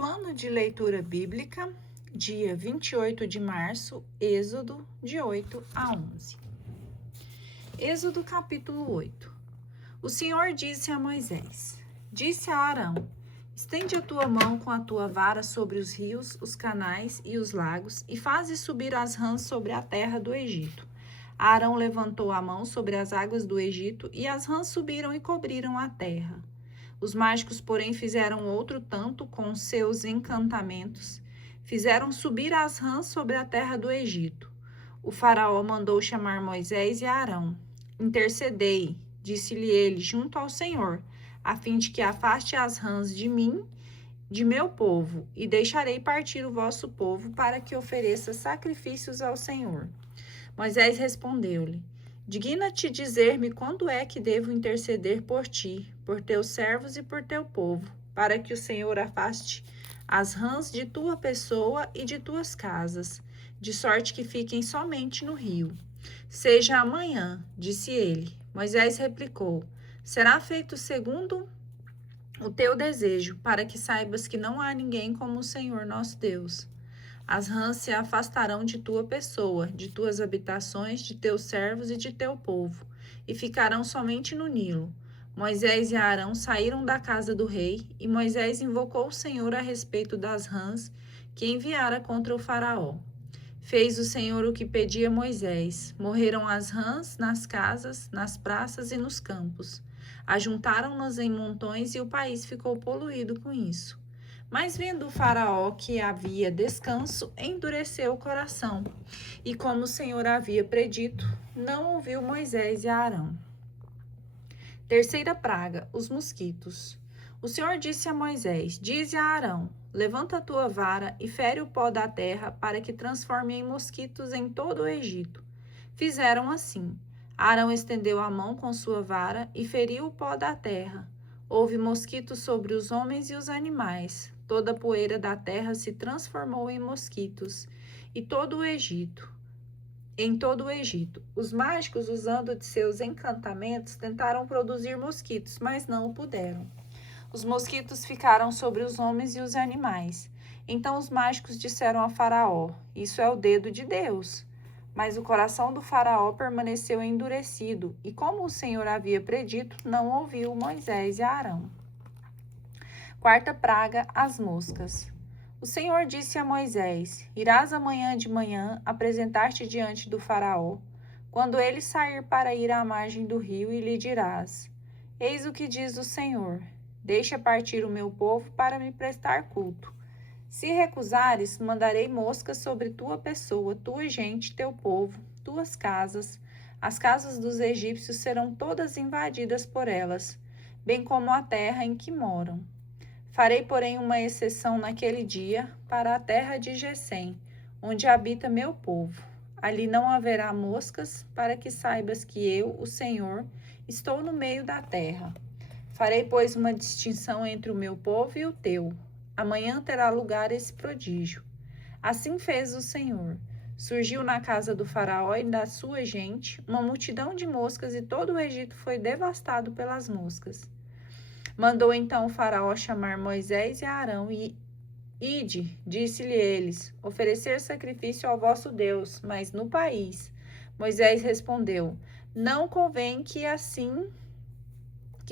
Plano de leitura bíblica, dia 28 de março, Êxodo, de 8 a 11. Êxodo, capítulo 8. O Senhor disse a Moisés: Disse a Arão: Estende a tua mão com a tua vara sobre os rios, os canais e os lagos, e faze subir as rãs sobre a terra do Egito. Arão levantou a mão sobre as águas do Egito, e as rãs subiram e cobriram a terra. Os mágicos, porém, fizeram outro tanto com seus encantamentos. Fizeram subir as rãs sobre a terra do Egito. O faraó mandou chamar Moisés e Arão. Intercedei, disse-lhe ele, junto ao Senhor, a fim de que afaste as rãs de mim, de meu povo, e deixarei partir o vosso povo para que ofereça sacrifícios ao Senhor. Moisés respondeu-lhe: Digna-te dizer-me quando é que devo interceder por ti, por teus servos e por teu povo, para que o Senhor afaste as rãs de tua pessoa e de tuas casas, de sorte que fiquem somente no rio. Seja amanhã, disse ele. Moisés replicou: Será feito segundo o teu desejo, para que saibas que não há ninguém como o Senhor nosso Deus. As rãs se afastarão de tua pessoa, de tuas habitações, de teus servos e de teu povo, e ficarão somente no Nilo. Moisés e Arão saíram da casa do rei, e Moisés invocou o Senhor a respeito das rãs que enviara contra o faraó. Fez o Senhor o que pedia Moisés. Morreram as rãs nas casas, nas praças e nos campos. Ajuntaram-nas em montões e o país ficou poluído com isso. Mas vendo o faraó que havia descanso, endureceu o coração. E como o Senhor havia predito, não ouviu Moisés e Arão. Terceira praga, os mosquitos. O Senhor disse a Moisés: Dize a Arão: Levanta a tua vara e fere o pó da terra, para que transforme em mosquitos em todo o Egito. Fizeram assim. Arão estendeu a mão com sua vara e feriu o pó da terra. Houve mosquitos sobre os homens e os animais. Toda a poeira da terra se transformou em mosquitos, e todo o Egito. Em todo o Egito. Os mágicos, usando de seus encantamentos, tentaram produzir mosquitos, mas não o puderam. Os mosquitos ficaram sobre os homens e os animais. Então os mágicos disseram a Faraó: Isso é o dedo de Deus. Mas o coração do Faraó permaneceu endurecido, e como o Senhor havia predito, não ouviu Moisés e Arão. Quarta praga, as moscas. O Senhor disse a Moisés: Irás amanhã de manhã apresentar-te diante do Faraó, quando ele sair para ir à margem do rio, e lhe dirás: Eis o que diz o Senhor: Deixa partir o meu povo para me prestar culto. Se recusares, mandarei moscas sobre tua pessoa, tua gente, teu povo, tuas casas. As casas dos egípcios serão todas invadidas por elas, bem como a terra em que moram. Farei, porém, uma exceção naquele dia para a terra de Gessém, onde habita meu povo. Ali não haverá moscas, para que saibas que eu, o Senhor, estou no meio da terra. Farei, pois, uma distinção entre o meu povo e o teu. Amanhã terá lugar esse prodígio. Assim fez o Senhor. Surgiu na casa do Faraó e da sua gente uma multidão de moscas, e todo o Egito foi devastado pelas moscas. Mandou então o Faraó chamar Moisés e Arão e Ide, disse-lhe eles, oferecer sacrifício ao vosso Deus, mas no país. Moisés respondeu: Não convém que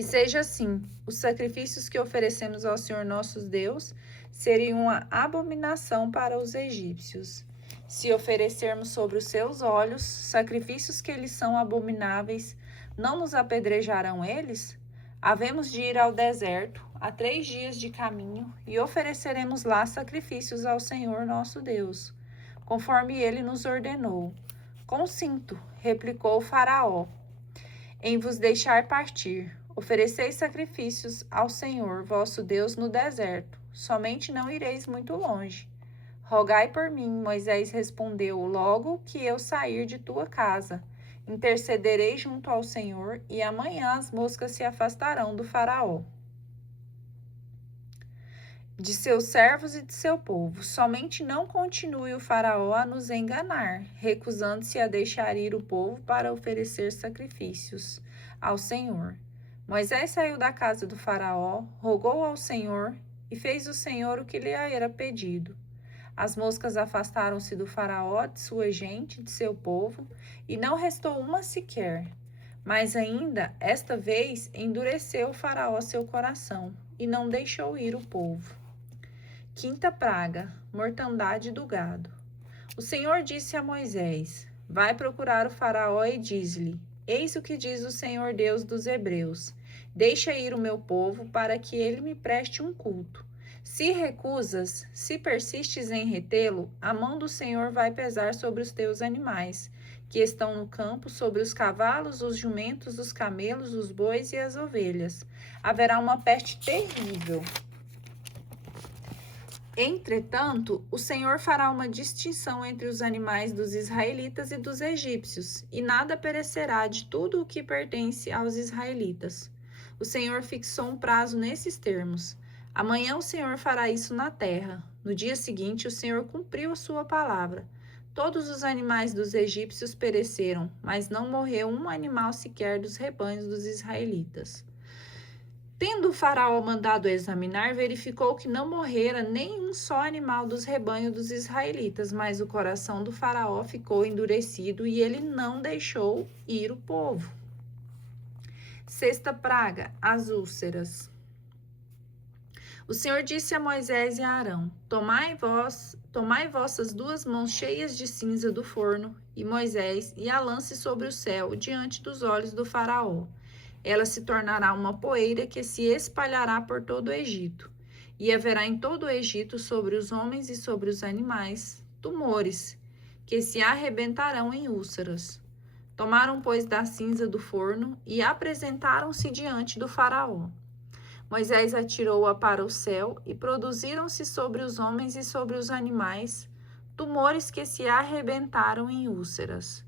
seja assim. Os sacrifícios que oferecemos ao Senhor nosso Deus seriam uma abominação para os egípcios. Se oferecermos sobre os seus olhos sacrifícios que eles são abomináveis, não nos apedrejarão eles? Havemos de ir ao deserto, a 3 dias de caminho, e ofereceremos lá sacrifícios ao Senhor nosso Deus, conforme ele nos ordenou. Consinto, replicou o Faraó, em vos deixar partir. Ofereceis sacrifícios ao Senhor vosso Deus no deserto, somente não ireis muito longe. Rogai por mim, Moisés respondeu, logo que eu sair de tua casa. Intercederei junto ao Senhor, e amanhã as moscas se afastarão do Faraó, de seus servos e de seu povo. Somente não continue o Faraó a nos enganar, recusando-se a deixar ir o povo para oferecer sacrifícios ao Senhor. Moisés saiu da casa do Faraó, rogou ao Senhor e fez o Senhor o que lhe era pedido. As moscas afastaram-se do faraó, de sua gente, de seu povo, e não restou uma sequer. Mas ainda, esta vez, endureceu o faraó seu coração, e não deixou ir o povo. Quinta praga, mortandade do gado. O Senhor disse a Moisés: Vai procurar o faraó e diz-lhe: Eis o que diz o Senhor Deus dos Hebreus: Deixa ir o meu povo para que ele me preste um culto. Se recusas, se persistes em retê-lo, a mão do Senhor vai pesar sobre os teus animais, que estão no campo, sobre os cavalos, os jumentos, os camelos, os bois e as ovelhas. Haverá uma peste terrível. Entretanto, o Senhor fará uma distinção entre os animais dos israelitas e dos egípcios, e nada perecerá de tudo o que pertence aos israelitas. O Senhor fixou um prazo nesses termos. Amanhã o Senhor fará isso na terra. No dia seguinte, o Senhor cumpriu a sua palavra. Todos os animais dos egípcios pereceram, mas não morreu um animal sequer dos rebanhos dos israelitas. Tendo o faraó mandado examinar, verificou que não morrera nenhum só animal dos rebanhos dos israelitas, mas o coração do faraó ficou endurecido e ele não deixou ir o povo. Sexta praga, as úlceras. O Senhor disse a Moisés e a Arão: Tomai vossas 2 mãos cheias de cinza do forno, e Moisés, e a lance sobre o céu, diante dos olhos do faraó. Ela se tornará uma poeira que se espalhará por todo o Egito. E haverá em todo o Egito, sobre os homens e sobre os animais, tumores, que se arrebentarão em úlceras. Tomaram, pois, da cinza do forno e apresentaram-se diante do faraó. Moisés atirou-a para o céu e produziram-se sobre os homens e sobre os animais tumores que se arrebentaram em úlceras.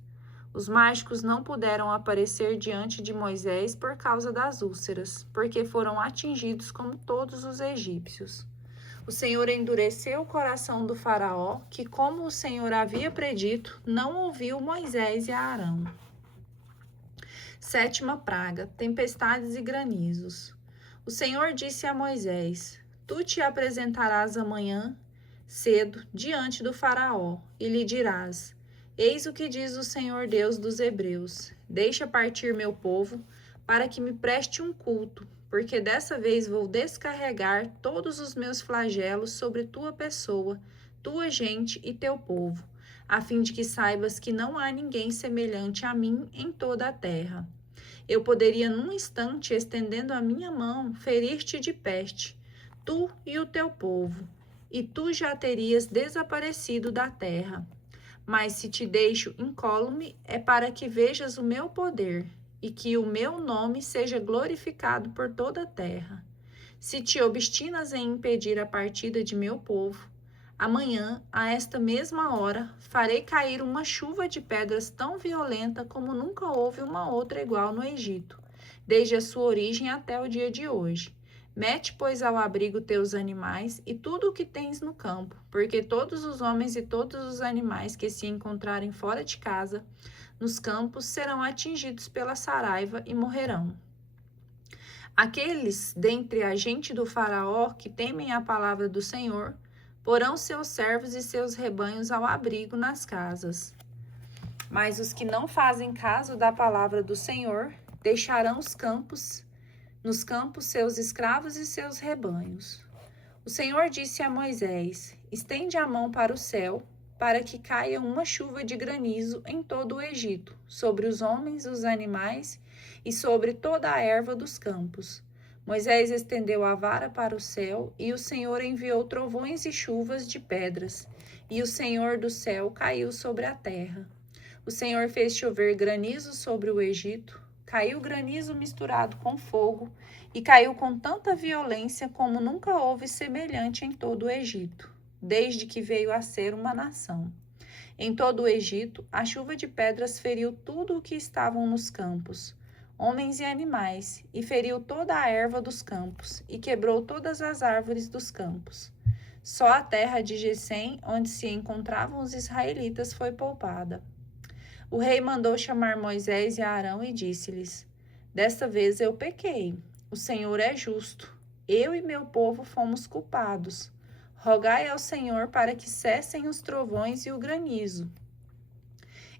Os mágicos não puderam aparecer diante de Moisés por causa das úlceras, porque foram atingidos como todos os egípcios. O Senhor endureceu o coração do faraó, que, como o Senhor havia predito, não ouviu Moisés e Arão. Sétima praga, tempestades e granizos. O Senhor disse a Moisés: Tu te apresentarás amanhã cedo diante do faraó, e lhe dirás: Eis o que diz o Senhor Deus dos Hebreus: Deixa partir meu povo, para que me preste um culto, porque dessa vez vou descarregar todos os meus flagelos sobre tua pessoa, tua gente e teu povo, a fim de que saibas que não há ninguém semelhante a mim em toda a terra. Eu poderia num instante, estendendo a minha mão, ferir-te de peste, tu e o teu povo, e tu já terias desaparecido da terra. Mas se te deixo incólume, é para que vejas o meu poder, e que o meu nome seja glorificado por toda a terra. Se te obstinas em impedir a partida de meu povo, amanhã, a esta mesma hora, farei cair uma chuva de pedras tão violenta como nunca houve uma outra igual no Egito, desde a sua origem até o dia de hoje. Mete, pois, ao abrigo teus animais e tudo o que tens no campo, porque todos os homens e todos os animais que se encontrarem fora de casa, nos campos, serão atingidos pela saraiva e morrerão. Aqueles dentre a gente do faraó que temem a palavra do Senhor, porão seus servos e seus rebanhos ao abrigo nas casas. Mas os que não fazem caso da palavra do Senhor, deixarão nos campos seus escravos e seus rebanhos. O Senhor disse a Moisés: Estende a mão para o céu, para que caia uma chuva de granizo em todo o Egito, sobre os homens, os animais e sobre toda a erva dos campos. Moisés estendeu a vara para o céu, e o Senhor enviou trovões e chuvas de pedras, e o Senhor do céu caiu sobre a terra. O Senhor fez chover granizo sobre o Egito, caiu granizo misturado com fogo, e caiu com tanta violência como nunca houve semelhante em todo o Egito, desde que veio a ser uma nação. Em todo o Egito, a chuva de pedras feriu tudo o que estavam nos campos, homens e animais, e feriu toda a erva dos campos, e quebrou todas as árvores dos campos. Só a terra de Gesem, onde se encontravam os israelitas, foi poupada. O rei mandou chamar Moisés e Arão e disse-lhes: Desta vez eu pequei. O Senhor é justo. eu e meu povo fomos culpados. Rogai ao Senhor para que cessem os trovões e o granizo.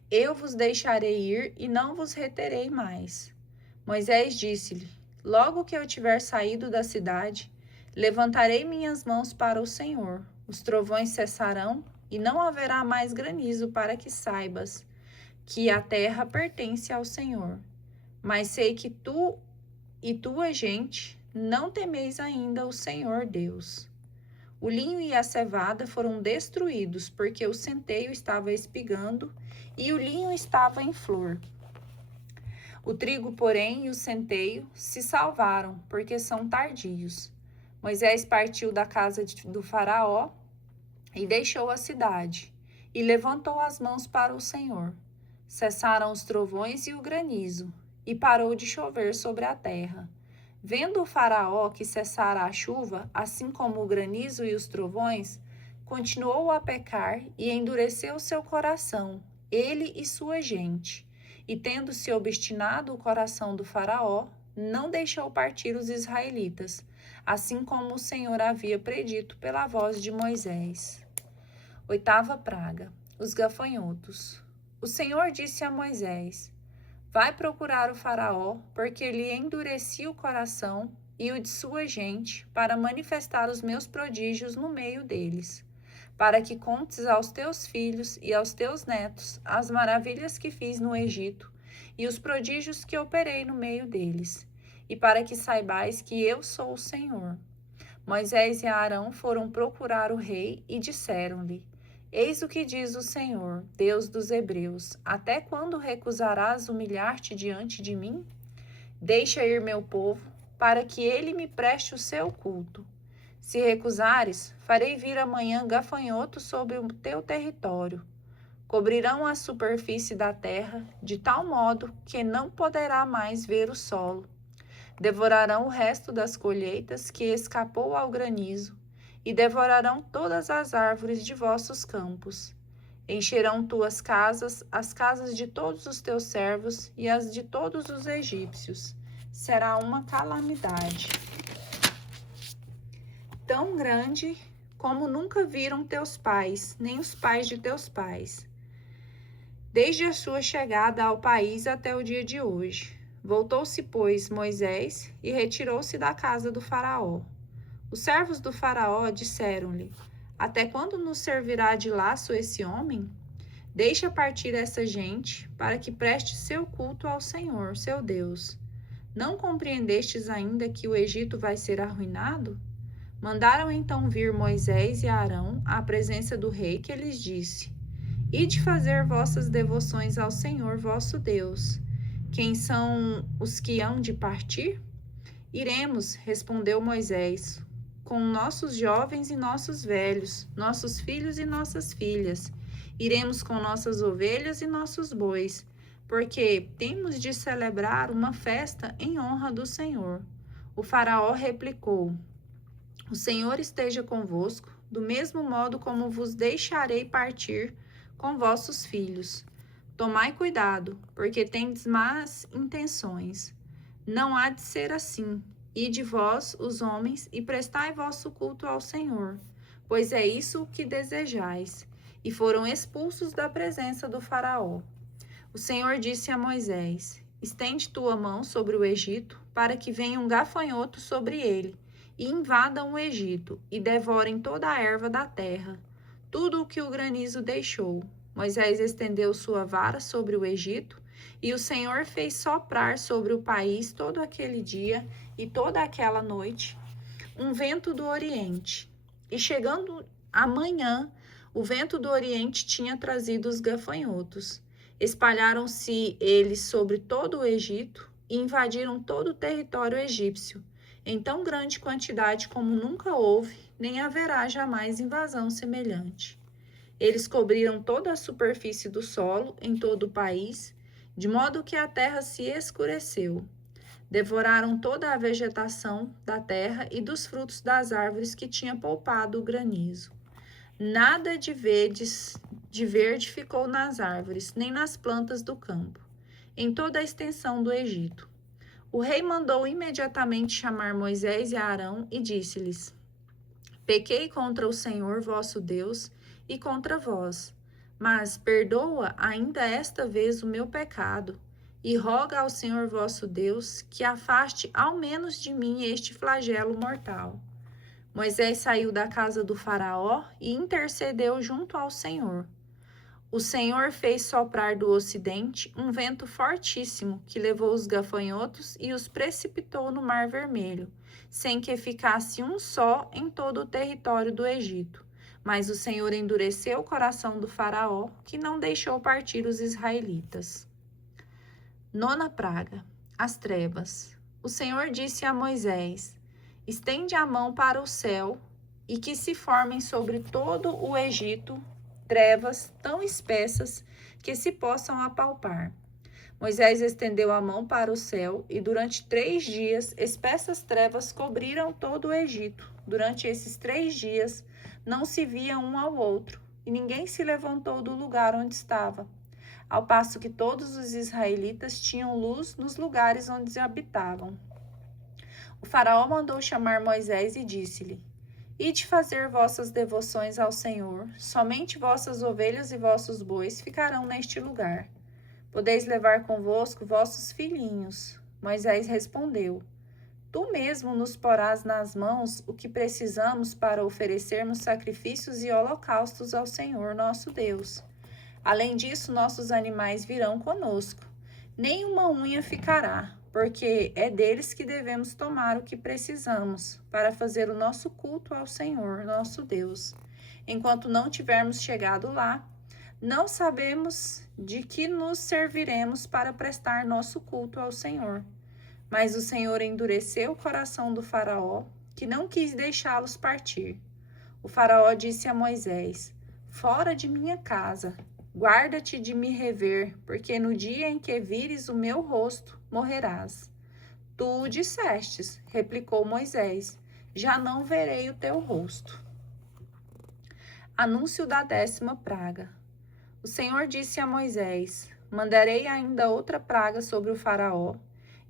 Eu vos deixarei ir e não vos reterei mais. Moisés disse-lhe: Logo que eu tiver saído da cidade, levantarei minhas mãos para o Senhor. Os trovões cessarão e não haverá mais granizo, para que saibas que a terra pertence ao Senhor. Mas sei que tu e tua gente não temeis ainda o Senhor Deus. O linho e a cevada foram destruídos, porque o centeio estava espigando e o linho estava em flor. O trigo, porém, e o centeio se salvaram, porque são tardios. Moisés partiu da casa do faraó e deixou a cidade, e levantou as mãos para o Senhor. Cessaram os trovões e o granizo, e parou de chover sobre a terra. Vendo o faraó que cessara a chuva, assim como o granizo e os trovões, continuou a pecar e endureceu seu coração, ele e sua gente. E tendo-se obstinado o coração do faraó, não deixou partir os israelitas, assim como o Senhor havia predito pela voz de Moisés. 8ª praga, os gafanhotos. O Senhor disse a Moisés: Vai procurar o faraó, porque lhe endureci o coração e o de sua gente, para manifestar os meus prodígios no meio deles, para que contes aos teus filhos e aos teus netos as maravilhas que fiz no Egito e os prodígios que operei no meio deles, e para que saibais que eu sou o Senhor. Moisés e Arão foram procurar o rei e disseram-lhe: Eis o que diz o Senhor, Deus dos Hebreus: Até quando recusarás humilhar-te diante de mim? Deixa ir meu povo, para que ele me preste o seu culto. Se recusares, farei vir amanhã gafanhotos sobre o teu território. Cobrirão a superfície da terra, de tal modo que não poderá mais ver o solo. Devorarão o resto das colheitas que escapou ao granizo, e devorarão todas as árvores de vossos campos. Encherão tuas casas, as casas de todos os teus servos e as de todos os egípcios. Será uma calamidade tão grande como nunca viram teus pais, nem os pais de teus pais, desde a sua chegada ao país até o dia de hoje. Voltou-se, pois, Moisés e retirou-se da casa do faraó. Os servos do faraó disseram-lhe: Até quando nos servirá de laço esse homem? Deixa partir essa gente, para que preste seu culto ao Senhor, seu Deus. Não compreendestes ainda que o Egito vai ser arruinado? Mandaram então vir Moisés e Arão à presença do rei, que lhes disse: Ide fazer vossas devoções ao Senhor vosso Deus. Quem são os que hão de partir? Iremos, respondeu Moisés, com nossos jovens e nossos velhos, nossos filhos e nossas filhas. Iremos com nossas ovelhas e nossos bois, porque temos de celebrar uma festa em honra do Senhor. O faraó replicou: O Senhor esteja convosco, do mesmo modo como vos deixarei partir com vossos filhos. Tomai cuidado, porque tendes más intenções. Não há de ser assim. Ide vós, os homens, e prestai vosso culto ao Senhor, pois é isso o que desejais. E foram expulsos da presença do faraó. O Senhor disse a Moisés: Estende tua mão sobre o Egito, para que venha um gafanhoto sobre ele, e invadam o Egito, e devorem toda a erva da terra, tudo o que o granizo deixou. Moisés estendeu sua vara sobre o Egito, e o Senhor fez soprar sobre o país todo aquele dia e toda aquela noite um vento do Oriente. E chegando a manhã, o vento do Oriente tinha trazido os gafanhotos. Espalharam-se eles sobre todo o Egito e invadiram todo o território egípcio, em tão grande quantidade como nunca houve, nem haverá jamais invasão semelhante. Eles cobriram toda a superfície do solo em todo o país, de modo que a terra se escureceu. Devoraram toda a vegetação da terra e dos frutos das árvores que tinha poupado o granizo. Nada de verde ficou nas árvores, nem nas plantas do campo, em toda a extensão do Egito. O rei mandou imediatamente chamar Moisés e Arão e disse-lhes: Pequei contra o Senhor vosso Deus e contra vós, mas perdoa ainda esta vez o meu pecado, e roga ao Senhor vosso Deus que afaste ao menos de mim este flagelo mortal. Moisés saiu da casa do faraó e intercedeu junto ao Senhor. O Senhor fez soprar do ocidente um vento fortíssimo que levou os gafanhotos e os precipitou no Mar Vermelho, sem que ficasse um só em todo o território do Egito. Mas o Senhor endureceu o coração do faraó, que não deixou partir os israelitas. Nona praga, as trevas. O Senhor disse a Moisés: Estende a mão para o céu e que se formem sobre todo o Egito trevas tão espessas que se possam apalpar. Moisés estendeu a mão para o céu e durante 3 dias espessas trevas cobriram todo o Egito. Durante esses 3 dias não se via um ao outro e ninguém se levantou do lugar onde estava, ao passo que todos os israelitas tinham luz nos lugares onde habitavam. O faraó mandou chamar Moisés e disse-lhe: Ide fazer vossas devoções ao Senhor, somente vossas ovelhas e vossos bois ficarão neste lugar. Podeis levar convosco vossos filhinhos. Moisés respondeu: Tu mesmo nos porás nas mãos o que precisamos para oferecermos sacrifícios e holocaustos ao Senhor nosso Deus. Além disso, nossos animais virão conosco. Nem uma unha ficará, porque é deles que devemos tomar o que precisamos para fazer o nosso culto ao Senhor, nosso Deus. Enquanto não tivermos chegado lá, não sabemos de que nos serviremos para prestar nosso culto ao Senhor. Mas o Senhor endureceu o coração do faraó, que não quis deixá-los partir. O faraó disse a Moisés: Fora de minha casa, guarda-te de me rever, porque no dia em que vires o meu rosto, morrerás. Tu o dissestes, replicou Moisés, já não verei o teu rosto. Anúncio da 10ª praga. O Senhor disse a Moisés: Mandarei ainda outra praga sobre o faraó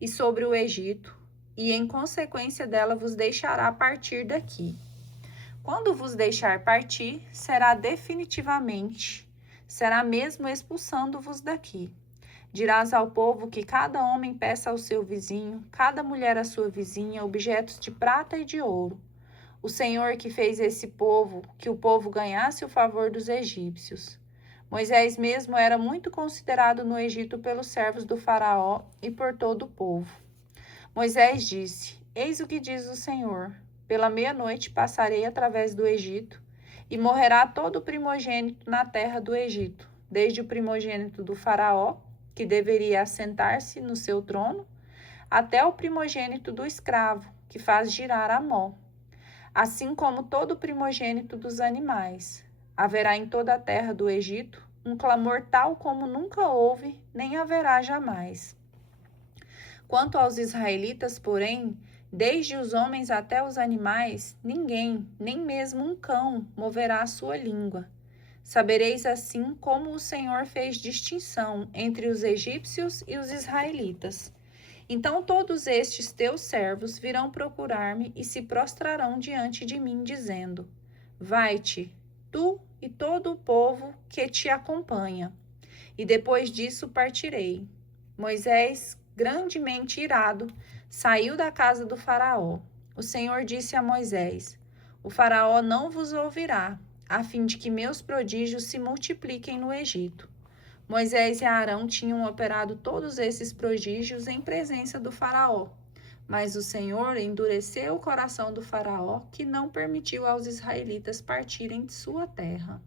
e sobre o Egito, e em consequência dela vos deixará partir daqui. Quando vos deixar partir, será definitivamente, será mesmo expulsando-vos daqui. Dirás ao povo que cada homem peça ao seu vizinho, cada mulher à sua vizinha, objetos de prata e de ouro. O Senhor que fez esse povo, que o povo ganhasse o favor dos egípcios. Moisés mesmo era muito considerado no Egito pelos servos do faraó e por todo o povo. Moisés disse: Eis o que diz o Senhor: Pela meia-noite passarei através do Egito, e morrerá todo o primogênito na terra do Egito, desde o primogênito do faraó, que deveria assentar-se no seu trono, até o primogênito do escravo, que faz girar a mó, assim como todo o primogênito dos animais. Haverá em toda a terra do Egito um clamor tal como nunca houve, nem haverá jamais. Quanto aos israelitas, porém, desde os homens até os animais, ninguém, nem mesmo um cão, moverá a sua língua. Sabereis assim como o Senhor fez distinção entre os egípcios e os israelitas. Então todos estes teus servos virão procurar-me e se prostrarão diante de mim, dizendo: Vai-te, tu e todo o povo que te acompanha. E depois disso partirei. Moisés, grandemente irado, saiu da casa do faraó. O Senhor disse a Moisés: O faraó não vos ouvirá, a fim de que meus prodígios se multipliquem no Egito. Moisés e Arão tinham operado todos esses prodígios em presença do faraó, mas o Senhor endureceu o coração do faraó, que não permitiu aos israelitas partirem de sua terra.